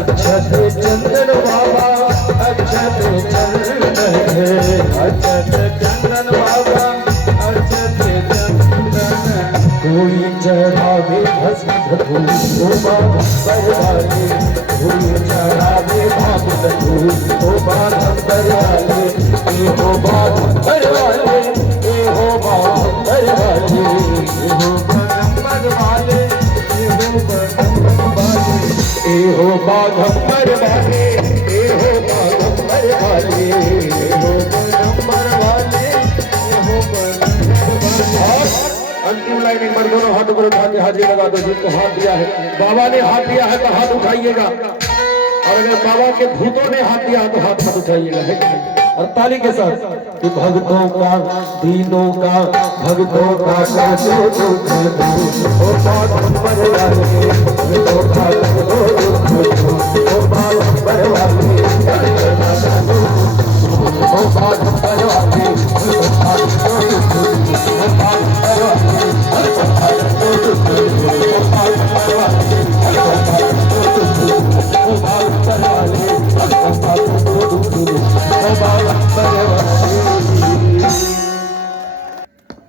अक्षत चंदन बाबा, अक्षत चंदन, अक्षत चंदन बाबा, अक्षत चंदन। कोई चढ़ावे भस्म धतूर ओ बागंबर वाले, कोई चढ़ावे भांग धतूर ओ बागंबर वाले, ए हो बागंबर वाले, ए हो बागंबर वाले, ए हो बागंबर वाले, ए हो बागंबर वाले, ए हो बागंबर वाले, ए हो बागंबर वाले, ए हो बागंबर वाले, ए हो बागंबर वाले। अंतिम लाइन एक बार दोनों हाथों पर उठा के हाजिर लगा दो। जिनको हाथ दिया है, बाबा ने हाथ दिया है तो हाथ उठाइएगा, और अगर बाबा के भूतों ने हाथ दिया तो हाथ मत उठाइएगा, है कि नहीं? और ताली के साथ कि भक्तों का दीनों का भक्तों का कर दो दुख दूर ओ बागंबर वाले, भक्तों का कर दो दुख दूर ओ बागंबर वाले, ओ बागंबर वाले, ओ बागंबर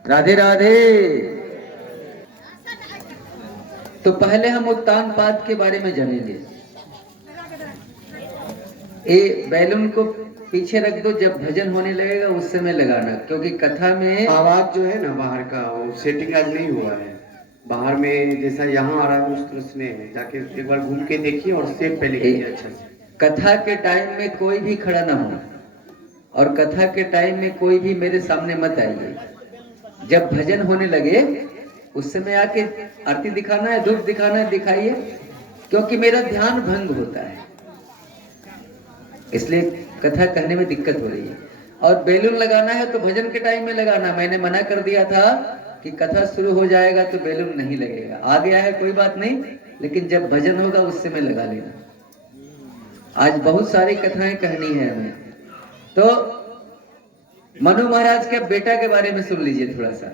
राधे राधे। तो पहले हम उत्तान पाद के बारे में जानेंगे। ये बैलून को पीछे रख दो, जब भजन होने लगेगा उस समय लगाना, क्योंकि कथा में आवाज जो है ना बाहर का वो सेटिंग आज नहीं हुआ है। बाहर में जैसा यहाँ आ रहा है उस तरह से नहीं है। जाके एक बार घूम के देखिए और सेव पे लिखिए अच्छा से। कथा के टाइम में कोई भी खड़ा ना हो, और कथा के टाइम में कोई भी मेरे सामने मत आइए। जब भजन होने लगे उस समय आके आरती दिखाना है, धूप दिखाना है, दिखाइए, क्योंकि मेरा ध्यान भंग होता है, इसलिए कथा कहने में दिक्कत हो रही है। और बैलून लगाना है तो भजन के टाइम में लगाना। मैंने मना कर दिया था कि कथा शुरू हो जाएगा तो बैलून नहीं लगेगा। आ गया है कोई बात नहीं, लेकिन जब भजन होगा उस समय लगा लेना। आज बहुत सारी कथाएं कहनी है हमें। तो मनु महाराज के बेटा के बारे में सुन लीजिए थोड़ा सा।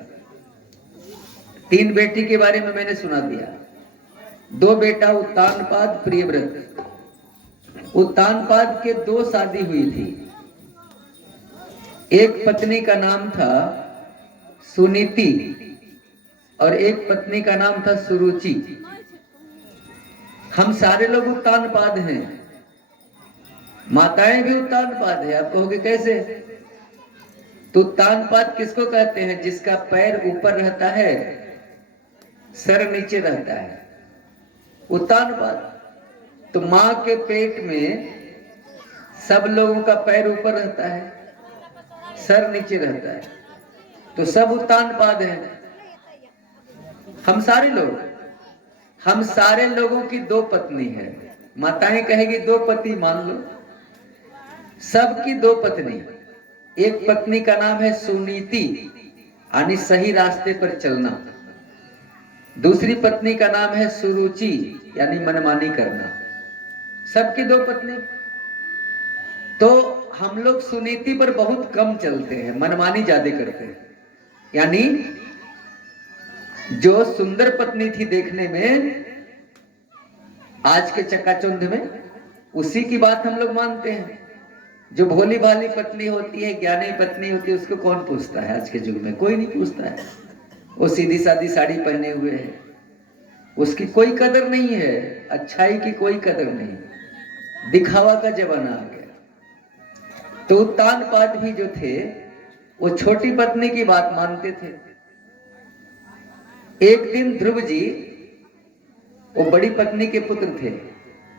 3 बेटी के बारे में मैंने सुना दिया। 2 बेटा उत्तानपाद, प्रियव्रत। उत्तानपाद के 2 शादी हुई थी। एक पत्नी का नाम था सुनीति और एक पत्नी का नाम था सुरुचि। हम सारे लोग उत्तानपाद हैं, माताएं भी उत्तानपाद है। आप कहोगे कैसे? तो उत्तानपाद किसको कहते हैं? जिसका पैर ऊपर रहता है, सर नीचे रहता है, उत्तानपाद। तो मां के पेट में सब लोगों का पैर ऊपर रहता है, सर नीचे रहता है, तो सब उत्तानपाद है। हम सारे लोगों की 2 पत्नी है। माताएं कहेगी 2 पति मान लो, सबकी 2 पत्नी। एक पत्नी का नाम है सुनीति, यानी सही रास्ते पर चलना। दूसरी पत्नी का नाम है सुरुचि, यानी मनमानी करना। सबकी 2 पत्नी। तो हम लोग सुनीति पर बहुत कम चलते हैं, मनमानी ज्यादा करते हैं। यानी जो सुंदर पत्नी थी देखने में आज के चकाचौंध में, उसी की बात हम लोग मानते हैं। जो भोली भाली पत्नी होती है, ज्ञानी पत्नी होती है, उसको कौन पूछता है? आज के युग में कोई नहीं पूछता है। वो सीधी सादी साड़ी पहने हुए है, उसकी कोई कदर नहीं है, अच्छाई की कोई कदर नहीं, दिखावा का जमाना आ गया। तो उत्तान पाद भी जो थे वो छोटी पत्नी की बात मानते थे। एक दिन ध्रुव जी, वो बड़ी पत्नी के पुत्र थे,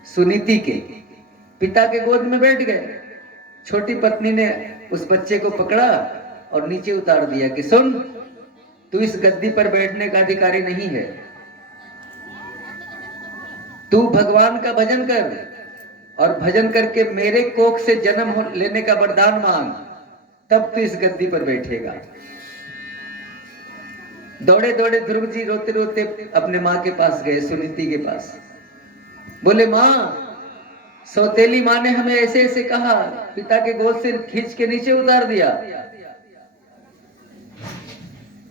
सुनीति के पिता के गोद में बैठ गए। छोटी पत्नी ने उस बच्चे को पकड़ा और नीचे उतार दिया कि सुन, तू इस गद्दी पर बैठने का अधिकारी नहीं है, तू भगवान का भजन कर और भजन करके मेरे कोख से जन्म लेने का वरदान मांग, तब तू इस गद्दी पर बैठेगा। दौड़े दौड़े ध्रुव जी रोते रोते अपने माँ के पास गए, सुनीति के पास। बोले, माँ, सौतेली माँ ने हमें ऐसे ऐसे कहा, पिता के गोद से खींच के नीचे उतार दिया।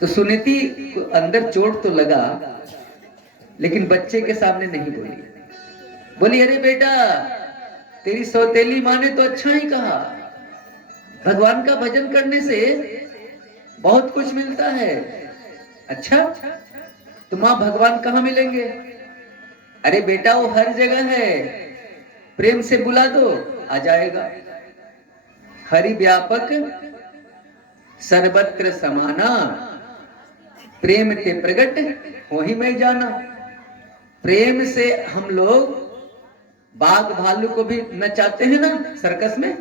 तो सुनीति को अंदर चोट तो लगा, लेकिन बच्चे के सामने नहीं बोली। बोली, अरे बेटा, तेरी सौतेली माँ ने तो अच्छा ही कहा, भगवान का भजन करने से बहुत कुछ मिलता है। अच्छा, तो माँ भगवान कहाँ मिलेंगे? अरे बेटा, वो हर जगह है, प्रेम से बुला दो, आ जाएगा। हरि व्यापक सर्वत्र समाना, प्रेम ते प्रगट हो ही मैं जाना। प्रेम से हम लोग बाघ भालू को भी नचाते हैं ना सर्कस में,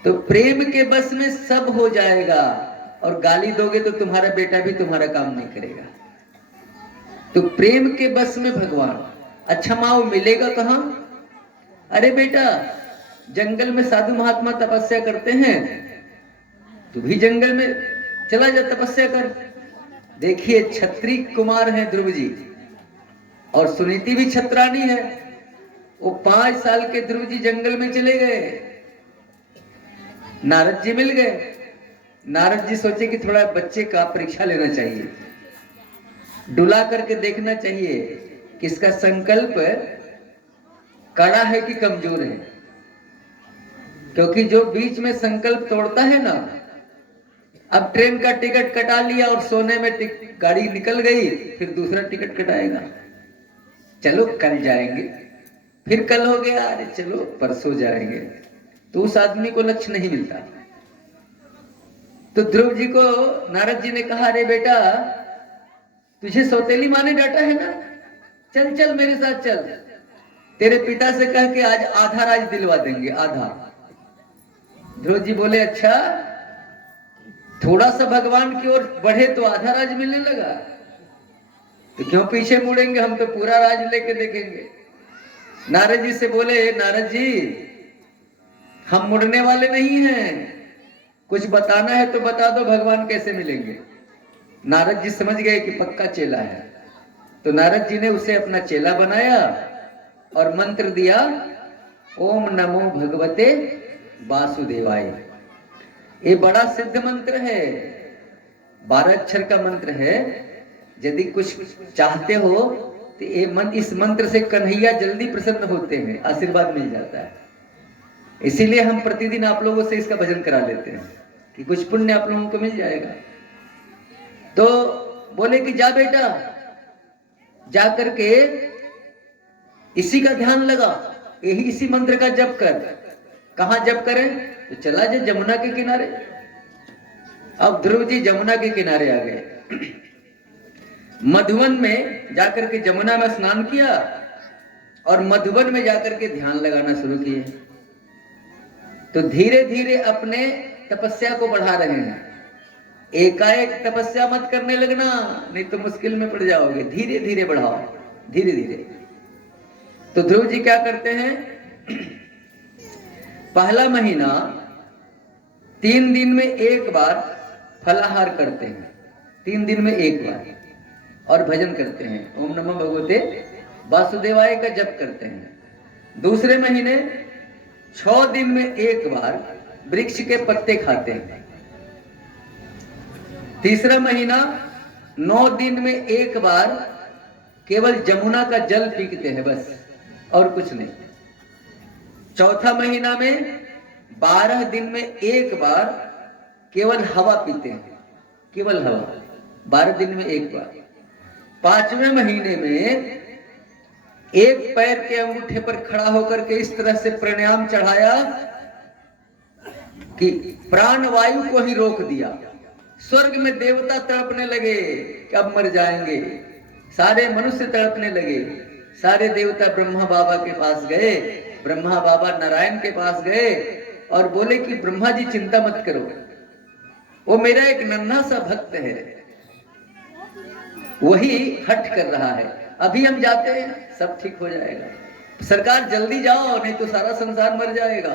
तो प्रेम के बस में सब हो जाएगा। और गाली दोगे तो तुम्हारा बेटा भी तुम्हारा काम नहीं करेगा। तो प्रेम के बस में भगवान। अच्छा माँ, वो मिलेगा कहाँ? अरे बेटा, जंगल में साधु महात्मा तपस्या करते हैं, तू भी जंगल में चला जा, तपस्या कर। देखिए, क्षत्रिय कुमार हैं ध्रुव जी, और सुनीति भी छत्रानी है। वो 5 साल के ध्रुव जी जंगल में चले गए, नारद जी मिल गए। नारद जी सोचे कि थोड़ा बच्चे का परीक्षा लेना चाहिए, डुला करके देखना चाहिए कि इसका संकल्प कड़ा है कि कमजोर है। क्योंकि जो बीच में संकल्प तोड़ता है ना, अब ट्रेन का टिकट कटा लिया और सोने में गाड़ी निकल गई, फिर दूसरा टिकट कटाएगा, चलो कल जाएंगे, फिर कल हो गया, अरे चलो परसों जाएंगे, तो उस आदमी को लक्ष्य नहीं मिलता। तो ध्रुव जी को नारद जी ने कहा, अरे बेटा, तुझे सौतेली माँ ने डांटा है ना, चल चल मेरे साथ चल, तेरे पिता से कह के आज आधा राज दिलवा देंगे, आधा। ध्रुव जी बोले, अच्छा, थोड़ा सा भगवान की ओर बढ़े तो आधा राज मिलने लगा, तो क्यों पीछे मुड़ेंगे, हम तो पूरा राज लेके देखेंगे। नारद जी से बोले, नारद जी, हम मुड़ने वाले नहीं हैं, कुछ बताना है तो बता दो, भगवान कैसे मिलेंगे। नारद जी समझ गए कि पक्का चेला है, तो नारद जी ने उसे अपना चेला बनाया और मंत्र दिया, ओम नमो भगवते वासुदेवाय। ये बड़ा सिद्ध मंत्र है, 12 अक्षर का मंत्र है। यदि कुछ चाहते हो तो इस मंत्र से कन्हैया जल्दी प्रसन्न होते हैं, आशीर्वाद मिल जाता है। इसीलिए हम प्रतिदिन आप लोगों से इसका भजन करा लेते हैं कि कुछ पुण्य आप लोगों को मिल जाएगा। तो बोले कि जा बेटा, जा करके इसी का ध्यान लगा, यही इसी मंत्र का जप कर। कहां जप करें? तो चला जा जमुना के किनारे। अब ध्रुव जी जमुना के किनारे आ गए। मधुवन में जाकर के जमुना में स्नान किया और मधुवन में जाकर के ध्यान लगाना शुरू किए। तो धीरे धीरे अपने तपस्या को बढ़ा रहे हैं। एकाएक तपस्या मत करने लगना, नहीं तो मुश्किल में पड़ जाओगे। धीरे धीरे बढ़ाओ, धीरे धीरे। तो ध्रुव जी क्या करते हैं, पहला महीना 3 दिन में एक बार फलाहार करते हैं, 3 दिन में एक बार, और भजन करते हैं, ओम नमो भगवते वासुदेवाय का जप करते हैं। दूसरे महीने 6 दिन में एक बार वृक्ष के पत्ते खाते हैं। तीसरा महीना 9 दिन में एक बार केवल जमुना का जल पीते हैं बस, और कुछ नहीं। चौथा महीना में 12 दिन में एक बार केवल हवा पीते हैं, केवल हवा, 12 दिन में एक बार। 5वें महीने में एक पैर के अंगूठे पर खड़ा होकर के इस तरह से प्राणायाम चढ़ाया कि प्राण वायु को ही रोक दिया। स्वर्ग में देवता तड़पने लगे कि अब मर जाएंगे, सारे मनुष्य तड़पने लगे। सारे देवता ब्रह्मा बाबा के पास गए, ब्रह्मा बाबा नारायण के पास गए और बोले कि ब्रह्मा जी चिंता मत करो, वो मेरा एक नन्हा सा भक्त है, वही हट कर रहा है, अभी हम जाते हैं सब ठीक हो जाएगा। सरकार जल्दी जाओ नहीं तो सारा संसार मर जाएगा।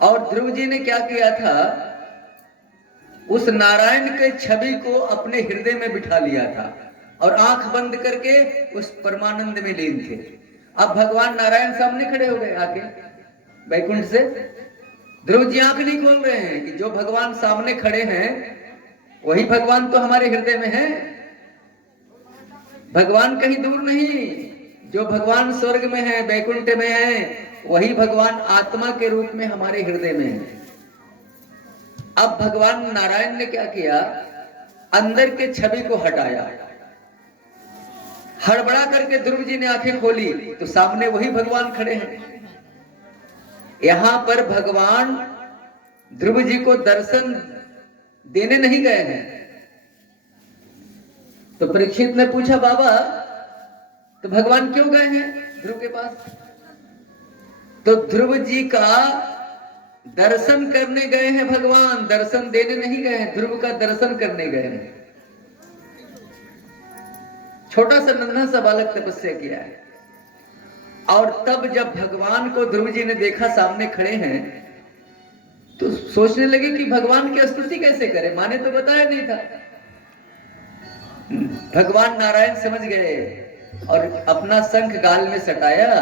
और ध्रुव जी ने क्या किया था, उस नारायण के छवि को अपने हृदय में बिठा लिया था और आंख बंद करके उस परमानंद में लीन थे। अब भगवान नारायण सामने खड़े हो गए आके वैकुंठ से। ध्रुव जी आंख नहीं खोल रहे हैं कि जो भगवान सामने खड़े हैं वही भगवान तो हमारे हृदय में है, भगवान कहीं दूर नहीं। जो भगवान स्वर्ग में है, वैकुंठ में है, वही भगवान आत्मा के रूप में हमारे हृदय में है। अब भगवान नारायण ने क्या किया, अंदर के छवि को हटाया। हड़बड़ा करके ध्रुव जी ने आंखें खोली तो सामने वही भगवान खड़े हैं। यहां पर भगवान ध्रुव जी को दर्शन देने नहीं गए हैं। तो परीक्षित ने पूछा, बाबा तो भगवान क्यों गए हैं ध्रुव के पास? तो ध्रुव जी का दर्शन करने गए हैं भगवान, दर्शन देने नहीं गए हैं, ध्रुव का दर्शन करने गए हैं। छोटा सा नन्हा सा बालक तपस्या किया है। और तब जब भगवान को ध्रुव जी ने देखा सामने खड़े हैं तो सोचने लगे कि भगवान की स्तुति कैसे करें, माने तो बताया नहीं था। भगवान नारायण समझ गए और अपना शंख गाल में सटाया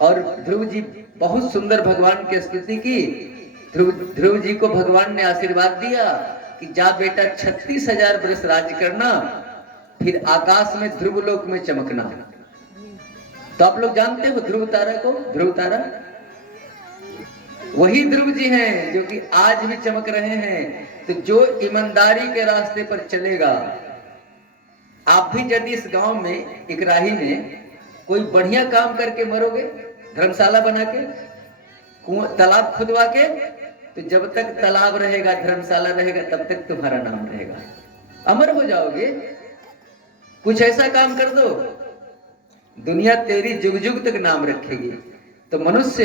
और ध्रुव जी बहुत सुंदर भगवान की स्तुति की। ध्रुव जी को भगवान ने आशीर्वाद दिया कि जा बेटा 36,000 वर्ष राज्य करना, फिर आकाश में ध्रुव लोक में चमकना। तो आप लोग जानते हो ध्रुव तारा को, ध्रुव तारा वही ध्रुव जी हैं जो कि आज भी चमक रहे हैं। तो जो ईमानदारी के रास्ते पर चलेगा, आप भी यदि इस गांव में इकराही में कोई बढ़िया काम करके मरोगे, धर्मशाला बना के, तालाब खुदवा के, तो जब तक तालाब रहेगा, धर्मशाला रहेगा, तब तक तुम्हारा नाम रहेगा, अमर हो जाओगे। कुछ ऐसा काम कर दो, दुनिया तेरी जुग जुग तक नाम रखेगी। तो मनुष्य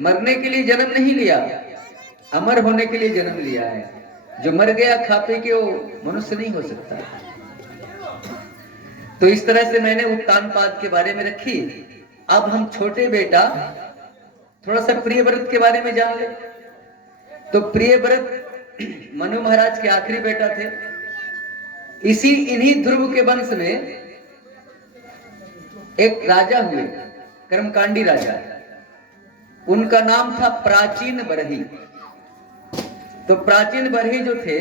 मरने के लिए जन्म नहीं लिया, अमर होने के लिए जन्म लिया है। जो मर गया खा पी के वो मनुष्य नहीं हो सकता। तो इस तरह से मैंने उत्तानपाद के बारे में रखी। अब हम छोटे बेटा थोड़ा सा प्रियव्रत के बारे में जान ले। तो प्रियव्रत मनु महाराज के आखिरी बेटा थे। इन्हीं ध्रुव के वंश में एक राजा हुए, कर्मकांडी राजा। उनका नाम था प्राचीन बरही। तो प्राचीन बरही जो थे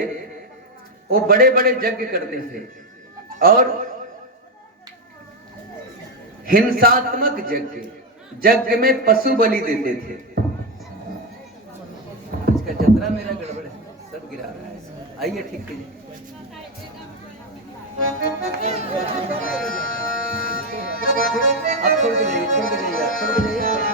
वो बड़े बड़े यज्ञ करते थे और हिंसात्मक यज्ञ में पशु बलि देते थे। इसका जतरा मेरा गड़बड़ है, सब गिरा रहा है। आइए ठीक कीजिए। अब छोड़ के जाइए, छोड़ के जाइए, छोड़ के जाइए।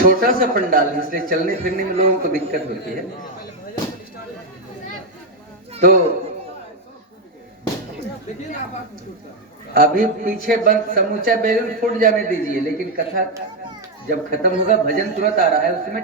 छोटा सा पंडाल, इसलिए चलने फिरने में लोगों को दिक्कत होती है। तो अभी पीछे बंद समूचा बैलून फूट जाने दीजिए, लेकिन कथा जब खत्म होगा भजन तुरंत आ रहा है उसमें